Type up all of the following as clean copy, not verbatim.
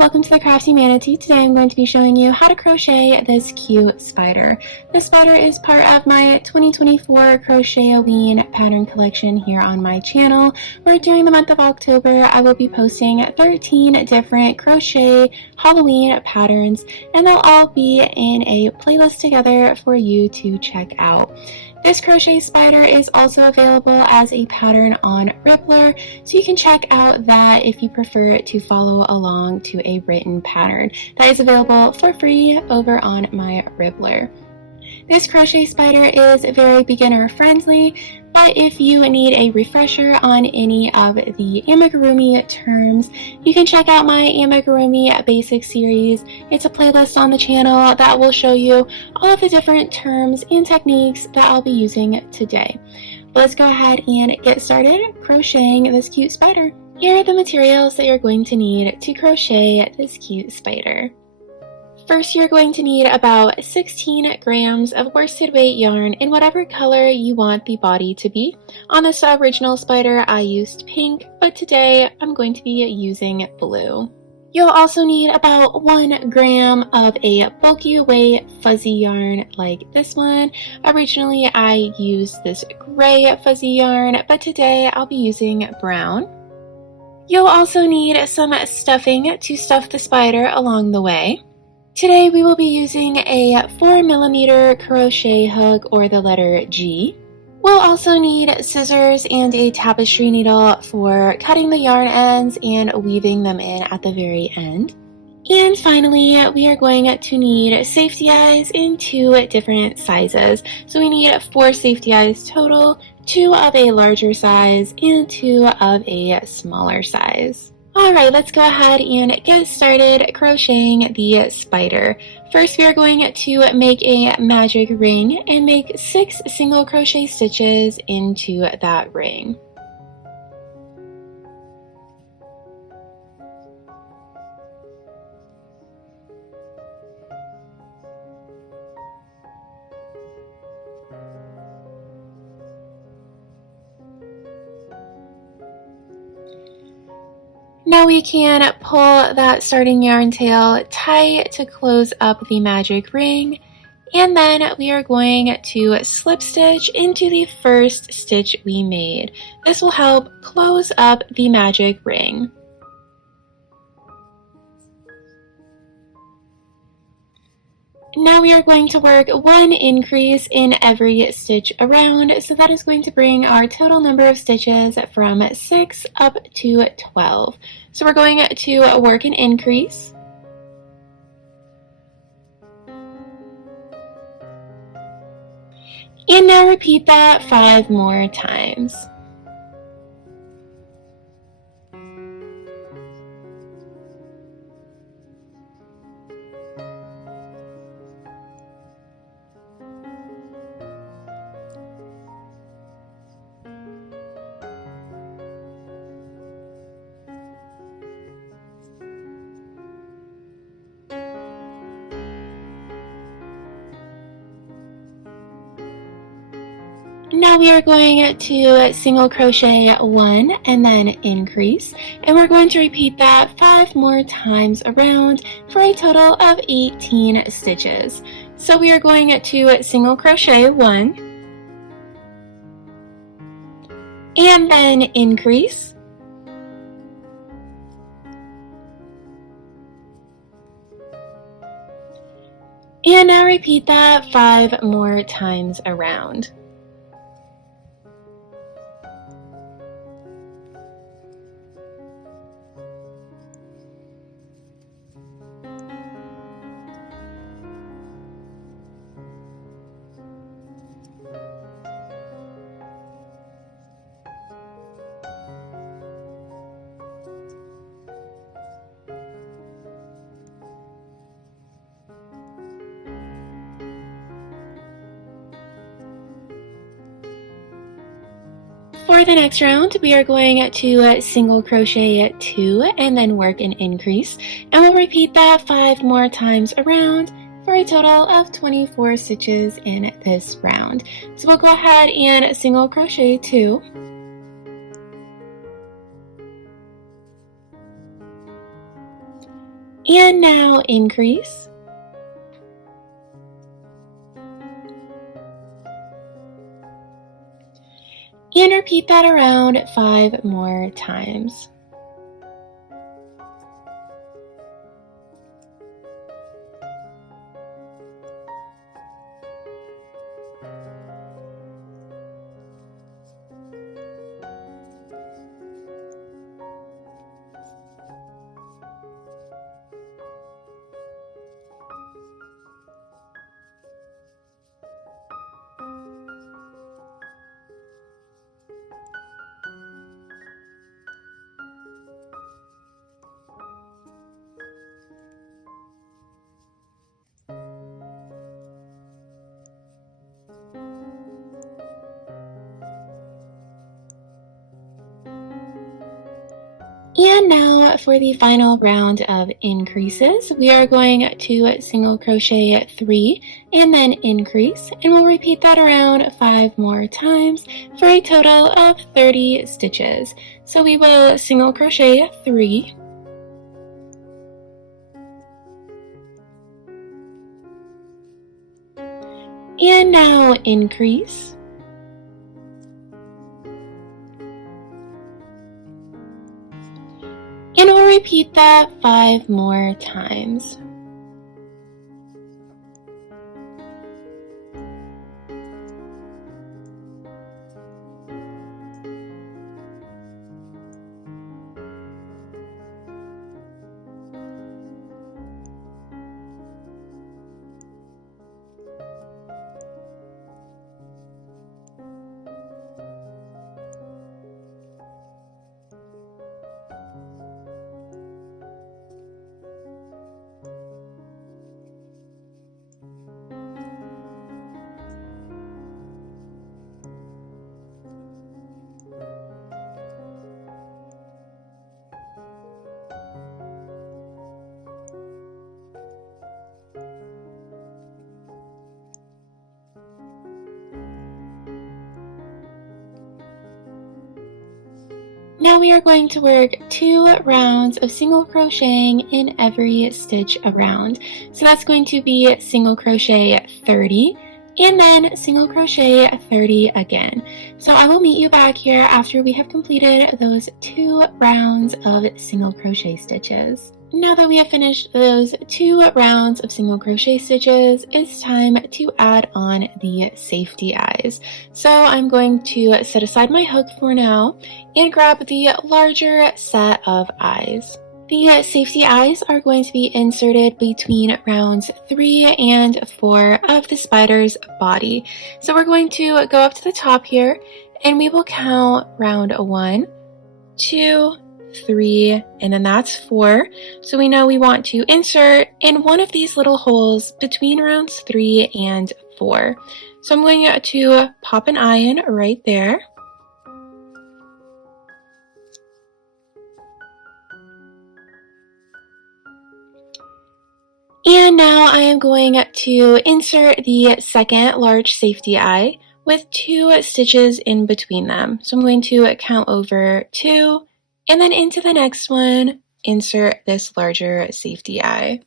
welcome to the CrafteeManatee. Today I'm going to be showing you how to crochet this cute spider. This spider is part of my 2024 Crochetaween pattern collection here on my channel, where during the month of October I will be posting 13 different crochet Halloween patterns, and they'll all be in a playlist together for you to check out. This crochet spider is also available as a pattern on Ribblr, so you can check out that if you prefer to follow along to a written pattern. That is available for free over on my Ribblr. This crochet spider is very beginner friendly, but if you need a refresher on any of the amigurumi terms, you can check out my amigurumi basic series. It's a playlist on the channel that will show you all of the different terms and techniques that I'll be using today. But let's go ahead and get started crocheting this cute spider. Here are the materials that you're going to need to crochet this cute spider. First, you're going to need about 16 grams of worsted weight yarn in whatever color you want the body to be. On this original spider, I used pink, but today I'm going to be using blue. You'll also need about 1 gram of a bulky weight fuzzy yarn like this one. Originally, I used this gray fuzzy yarn, but today I'll be using brown. You'll also need some stuffing to stuff the spider along the way. Today we will be using a 4mm crochet hook or the letter G. We'll also need scissors and a tapestry needle for cutting the yarn ends and weaving them in at the very end. And finally, we are going to need safety eyes in 2 different sizes. So we need 4 safety eyes total, 2 of a larger size and 2 of a smaller size. Alright, let's go ahead and get started crocheting the spider. First, we are going to make a magic ring and make 6 single crochet stitches into that ring. Now we can pull that starting yarn tail tight to close up the magic ring, and then we are going to slip stitch into the first stitch we made. This will help close up the magic ring. Now we are going to work 1 increase in every stitch around, so that is going to bring our total number of stitches from 6 up to 12. So we're going to work an increase. And now repeat that 5 more times. Now we are going to single crochet 1 and then increase, and we're going to repeat that 5 more times around for a total of 18 stitches. So we are going to single crochet 1 and then increase, and now repeat that 5 more times around. For the next round, we are going to single crochet 2 and then work an increase, and we'll repeat that 5 more times around for a total of 24 stitches in this round. So we'll go ahead and single crochet 2. And now increase. And repeat that around 5 more times. And now for the final round of increases, we are going to single crochet 3 and then increase, and we'll repeat that around 5 more times for a total of 30 stitches. So we will single crochet 3, and now increase. And we'll repeat that 5 more times. Now we are going to work 2 rounds of single crocheting in every stitch around. So that's going to be single crochet 30 and then single crochet 30 again. So I will meet you back here after we have completed those 2 rounds of single crochet stitches. Now that we have finished those 2 rounds of single crochet stitches, it's time to add on the safety eyes. So I'm going to set aside my hook for now and grab the larger set of eyes. The safety eyes are going to be inserted between rounds 3 and 4 of the spider's body. So we're going to go up to the top here and we will count round 1, 2, 3, and then that's 4. So we know we want to insert in one of these little holes between rounds 3 and 4. So I'm going to pop an eye in right there. And now I am going to insert the second large safety eye with 2 stitches in between them. So I'm going to count over 2, and then into the next one, insert this larger safety eye.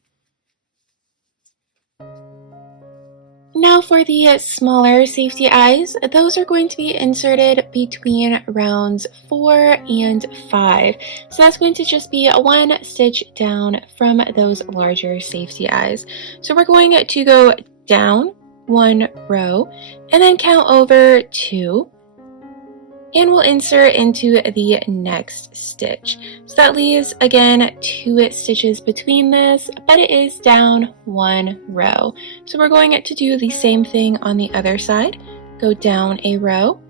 Now for the smaller safety eyes, those are going to be inserted between rounds 4 and 5. So that's going to just be 1 stitch down from those larger safety eyes. So we're going to go down 1 row and then count over 2. And we'll insert into the next stitch. So that leaves, again, 2 stitches between this, but it is down 1 row. So we're going to do the same thing on the other side. Go down a row,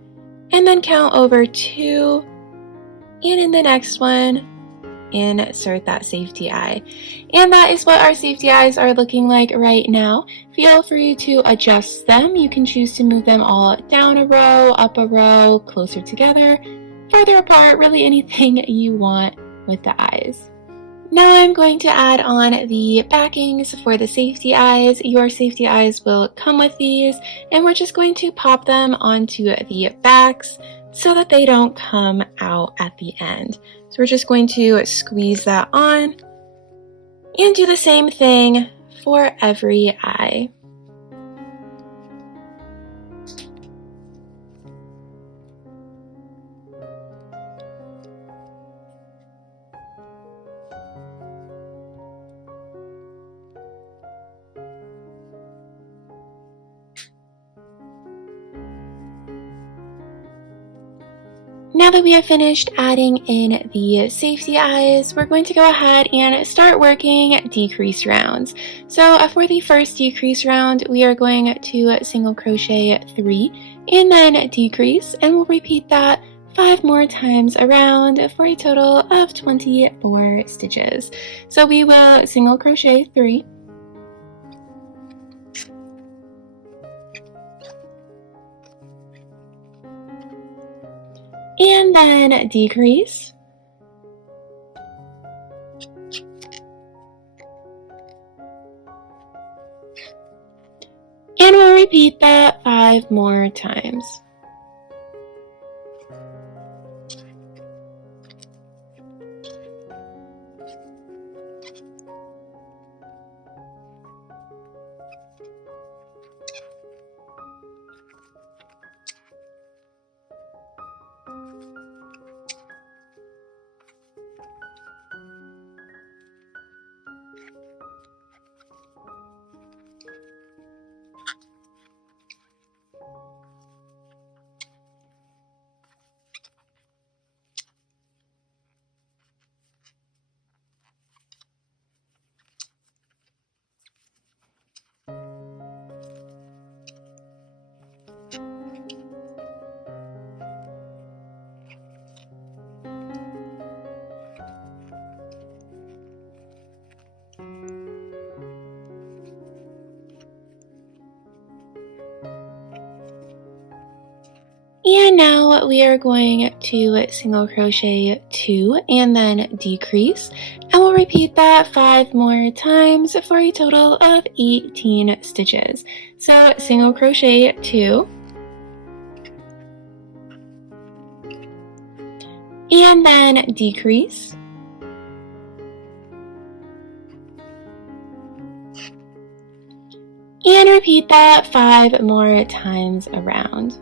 and then count over 2, and in the next one, insert that safety eye. And that is what our safety eyes are looking like right now. Feel free to adjust them. You can choose to move them all down a row, up a row, closer together, further apart, really anything you want with the eyes. Now I'm going to add on the backings for the safety eyes. Your safety eyes will come with these, and we're just going to pop them onto the backs so that they don't come out at the end. So we're just going to squeeze that on. And do the same thing for every eye. Now that we have finished adding in the safety eyes, we're going to go ahead and start working decrease rounds. So for the first decrease round, we are going to single crochet 3 and then decrease, and we'll repeat that 5 more times around for a total of 24 stitches. So we will single crochet 3, and then decrease, and we'll repeat that 5 more times. And now we are going to single crochet 2 and then decrease, and we'll repeat that 5 more times for a total of 18 stitches. So single crochet 2 and then decrease, and repeat that 5 more times around.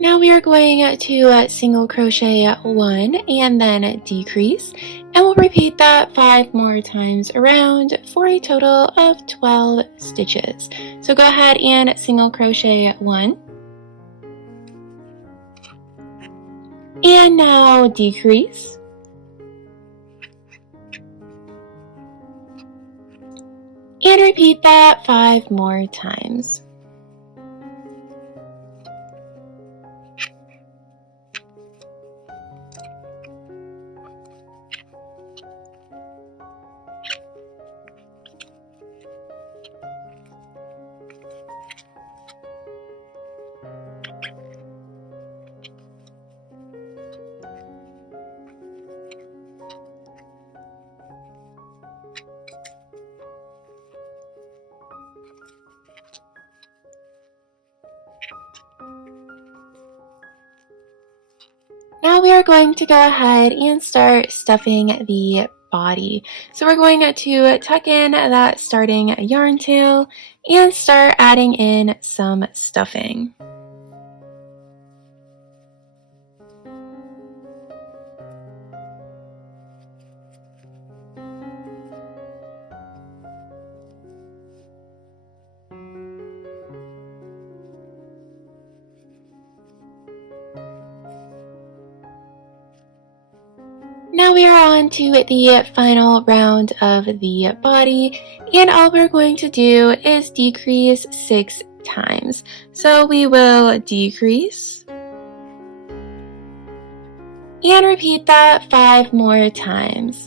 Now we are going to single crochet 1 and then decrease, and we'll repeat that 5 more times around for a total of 12 stitches. So go ahead and single crochet 1 and now decrease, and repeat that 5 more times. Now we are going to go ahead and start stuffing the body. So we're going to tuck in that starting yarn tail and start adding in some stuffing. Now we are on to the final round of the body, and all we're going to do is decrease 6 times. So we will decrease and repeat that 5 more times.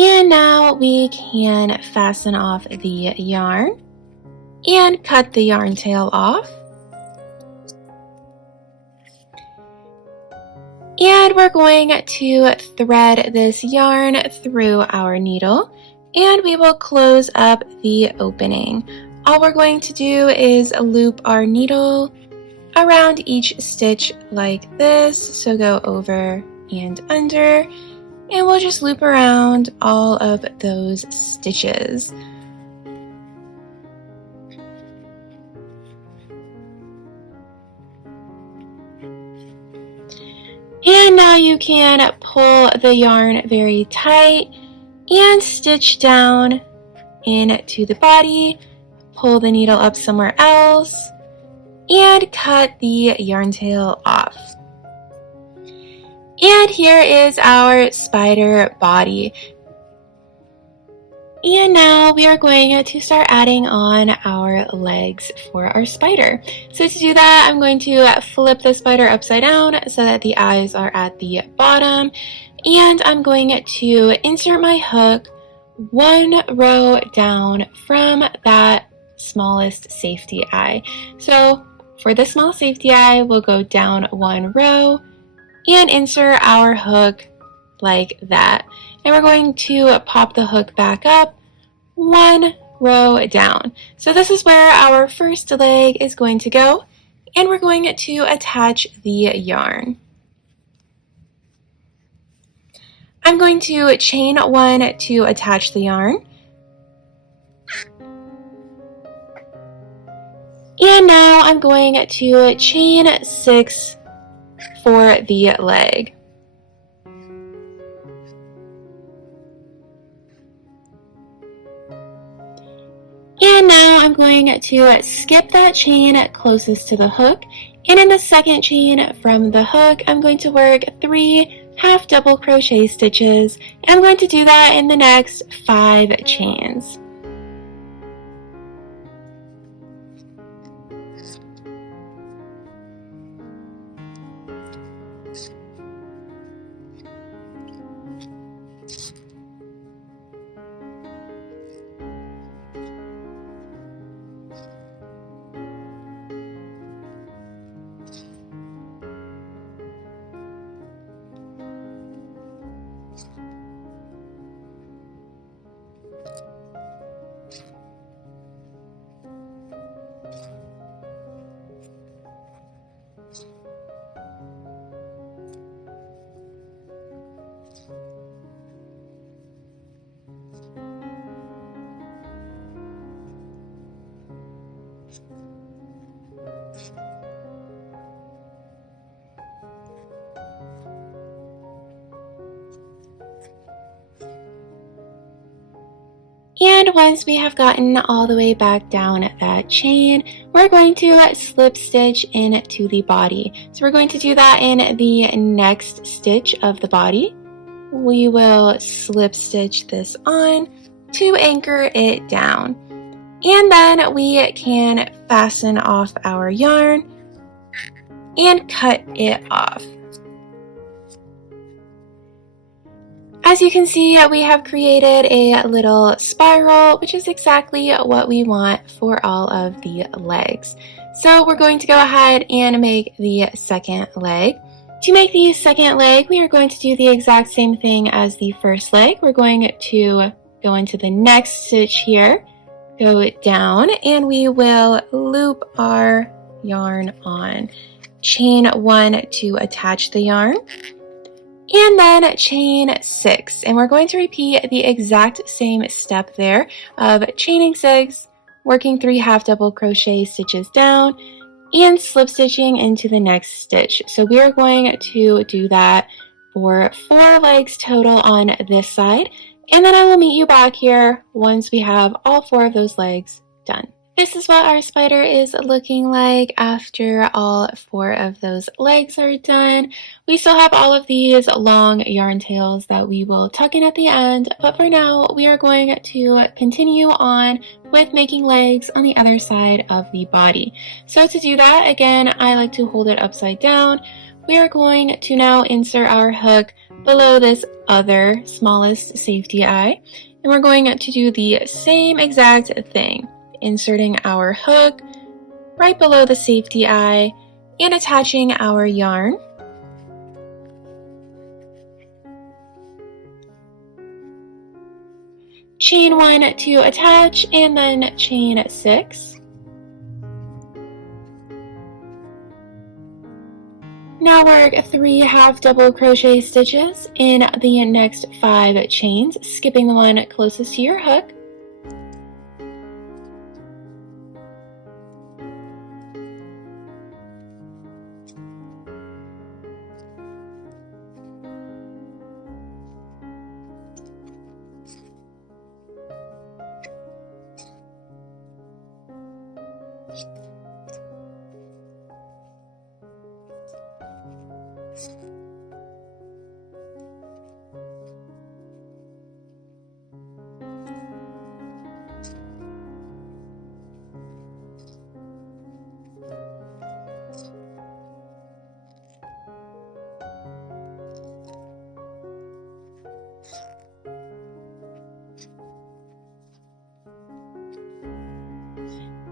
And now we can fasten off the yarn and cut the yarn tail off. And we're going to thread this yarn through our needle, and we will close up the opening. All we're going to do is loop our needle around each stitch like this, so go over and under, and we'll just loop around all of those stitches. And now you can pull the yarn very tight and stitch down into the body, pull the needle up somewhere else, and cut the yarn tail off. And here is our spider body. And now we are going to start adding on our legs for our spider. So to do that, I'm going to flip the spider upside down so that the eyes are at the bottom. And I'm going to insert my hook 1 row down from that smallest safety eye. So for the small safety eye, we'll go down 1 row and insert our hook like that. And we're going to pop the hook back up 1 row down. So this is where our first leg is going to go, and we're going to attach the yarn. I'm going to chain 1 to attach the yarn. And now I'm going to chain 6 for the leg. And now I'm going to skip that chain closest to the hook, and in the second chain from the hook, I'm going to work 3 half double crochet stitches, and I'm going to do that in the next 5 chains. And once we have gotten all the way back down that chain, we're going to slip stitch into the body. So we're going to do that in the next stitch of the body. We will slip stitch this on to anchor it down. And then we can fasten off our yarn and cut it off. As you can see, we have created a little spiral, which is exactly what we want for all of the legs. So we're going to go ahead and make the second leg. To make the second leg, we are going to do the exact same thing as the first leg. We're going to go into the next stitch here, go down and we will loop our yarn on. Chain 1 to attach the yarn, and then chain 6, and we're going to repeat the exact same step there of chaining 6, working 3 half double crochet stitches down, and slip stitching into the next stitch. So we are going to do that for 4 legs total on this side, and then I will meet you back here once we have all 4 of those legs done. This is what our spider is looking like after all 4 of those legs are done. We still have all of these long yarn tails that we will tuck in at the end, but for now we are going to continue on with making legs on the other side of the body. So to do that, again, I like to hold it upside down. We are going to now insert our hook below this other smallest safety eye, and we're going to do the same exact thing. Inserting our hook right below the safety eye and attaching our yarn. Chain 1 to attach, and then chain 6. Now work 3 half double crochet stitches in the next 5 chains, skipping the one closest to your hook.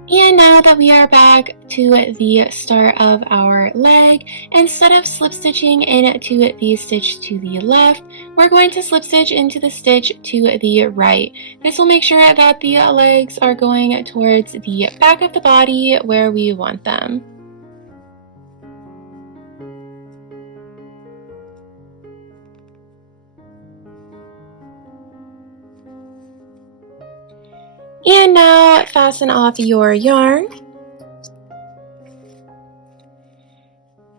And now that we are back to the start of our leg, instead of slip stitching into the stitch to the left, we're going to slip stitch into the stitch to the right. This will make sure that the legs are going towards the back of the body where we want them. And now fasten off your yarn.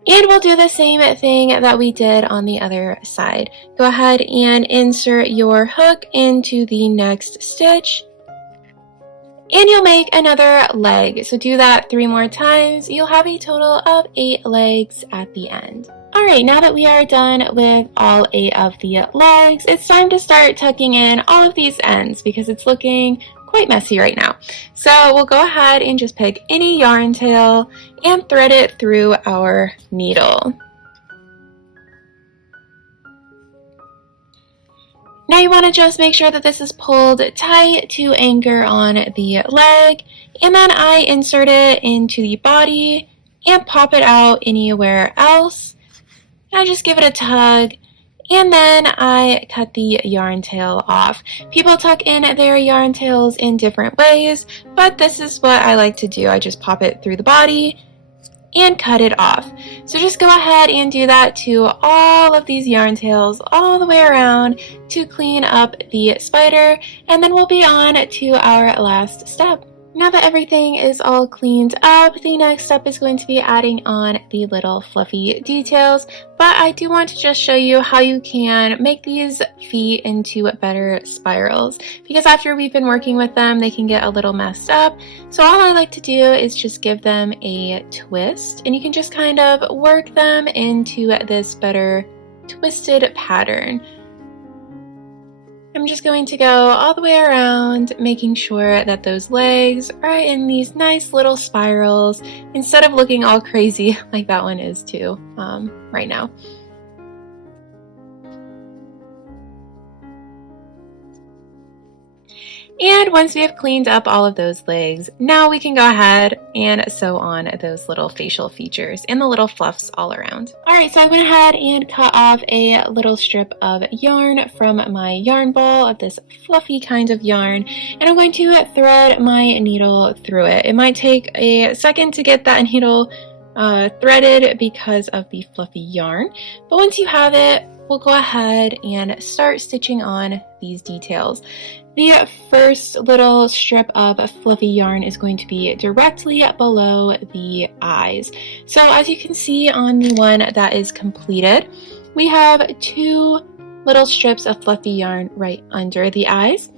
And we'll do the same thing that we did on the other side. Go ahead and insert your hook into the next stitch. And you'll make another leg. So do that 3 more times. You'll have a total of 8 legs at the end. Alright, now that we are done with all 8 of the legs, it's time to start tucking in all of these ends because it's looking quite messy right now. So we'll go ahead and just pick any yarn tail and thread it through our needle. Now you want to just make sure that this is pulled tight to anchor on the leg, and then I insert it into the body and pop it out anywhere else. And I just give it a tug, and then I cut the yarn tail off. People tuck in their yarn tails in different ways, but this is what I like to do. I just pop it through the body and cut it off. So just go ahead and do that to all of these yarn tails all the way around to clean up the spider, and then we'll be on to our last step. Now that everything is all cleaned up, the next step is going to be adding on the little fluffy details, but I do want to just show you how you can make these feet into better spirals, because after we've been working with them, they can get a little messed up. So all I like to do is just give them a twist, and you can just kind of work them into this better twisted pattern. I'm just going to go all the way around, making sure that those legs are in these nice little spirals instead of looking all crazy like that one is too right now. And once we have cleaned up all of those legs, now we can go ahead and sew on those little facial features and the little fluffs all around. Alright, so I went ahead and cut off a little strip of yarn from my yarn ball of this fluffy kind of yarn, and I'm going to thread my needle through it. It might take a second to get that needle threaded because of the fluffy yarn, but once you have it, we'll go ahead and start stitching on these details. The first little strip of fluffy yarn is going to be directly below the eyes. So as you can see on the one that is completed, we have 2 little strips of fluffy yarn right under the eyes.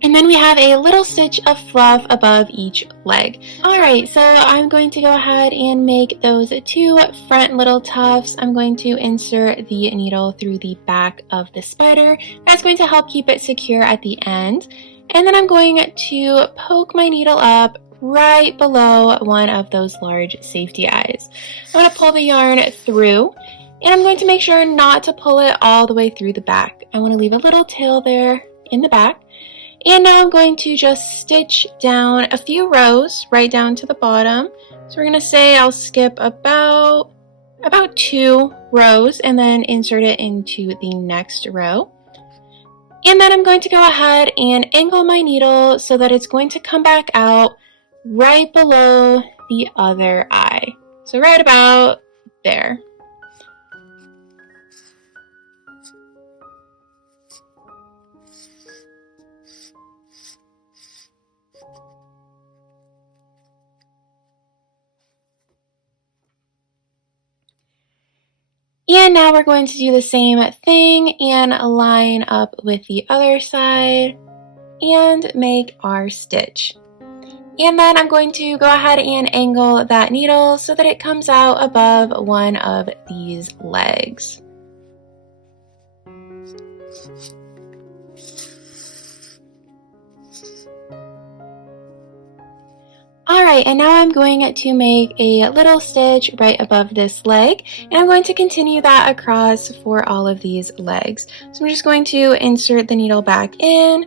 And then we have a little stitch of fluff above each leg. Alright, so I'm going to go ahead and make those 2 front little tufts. I'm going to insert the needle through the back of the spider. That's going to help keep it secure at the end. And then I'm going to poke my needle up right below one of those large safety eyes. I'm going to pull the yarn through, and I'm going to make sure not to pull it all the way through the back. I want to leave a little tail there in the back. And now I'm going to just stitch down a few rows right down to the bottom. So we're going to say I'll skip about 2 rows and then insert it into the next row. And then I'm going to go ahead and angle my needle so that it's going to come back out right below the other eye. So right about there. And now we're going to do the same thing and line up with the other side and make our stitch. And then I'm going to go ahead and angle that needle so that it comes out above one of these legs. Alright, and now I'm going to make a little stitch right above this leg, and I'm going to continue that across for all of these legs. So I'm just going to insert the needle back in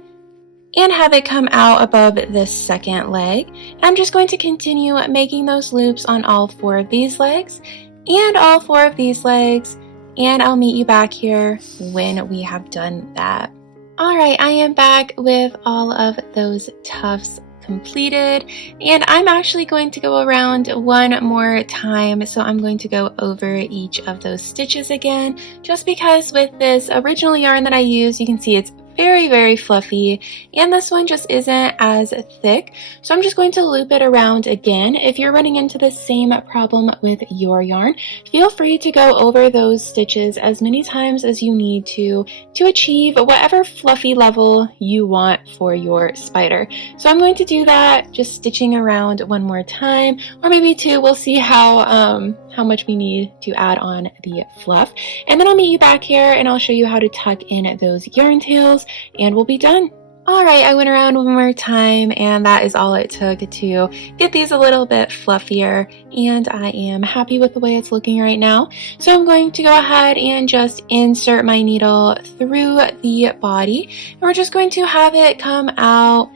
and have it come out above this second leg. And I'm just going to continue making those loops on all 4 of these legs and all 4 of these legs, and I'll meet you back here when we have done that. Alright, I am back with all of those tufts completed, and I'm actually going to go around one more time, so I'm going to go over each of those stitches again, just because with this original yarn that I use, you can see it's very fluffy, and this one just isn't as thick, so I'm just going to loop it around again. If you're running into the same problem with your yarn, feel free to go over those stitches as many times as you need to achieve whatever fluffy level you want for your spider. So I'm going to do that, just stitching around one more time, or maybe 2. We'll see how much we need to add on the fluff, and then I'll meet you back here and I'll show you how to tuck in those yarn tails, and we'll be done. Alright, I went around one more time, and that is all it took to get these a little bit fluffier, and I am happy with the way it's looking right now. So I'm going to go ahead and just insert my needle through the body, and we're just going to have it come out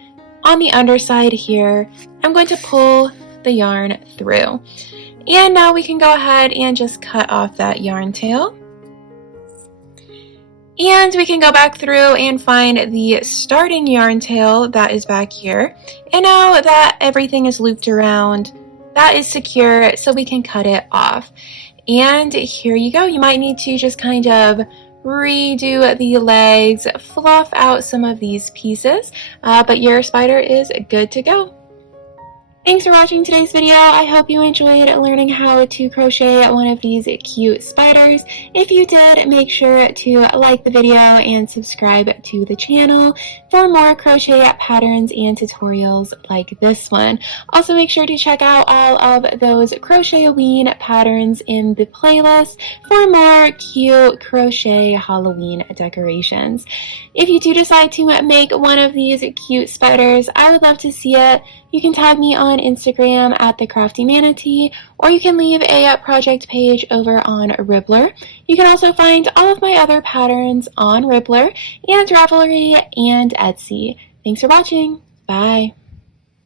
on the underside here. I'm going to pull the yarn through. And now we can go ahead and just cut off that yarn tail. And we can go back through and find the starting yarn tail that is back here. And now that everything is looped around, that is secure, so we can cut it off. And here you go. You might need to just kind of redo the legs, fluff out some of these pieces, but your spider is good to go. Thanks for watching today's video. I hope you enjoyed learning how to crochet one of these cute spiders. If you did, make sure to like the video and subscribe to the channel for more crochet patterns and tutorials like this one. Also, make sure to check out all of those Crochetaween patterns in the playlist for more cute crochet Halloween decorations. If you do decide to make one of these cute spiders, I would love to see it. You can tag me on Instagram at the CrafteeManatee, or you can leave a project page over on Ribblr. You can also find all of my other patterns on Ribblr and Ravelry and Etsy. Thanks for watching. Bye.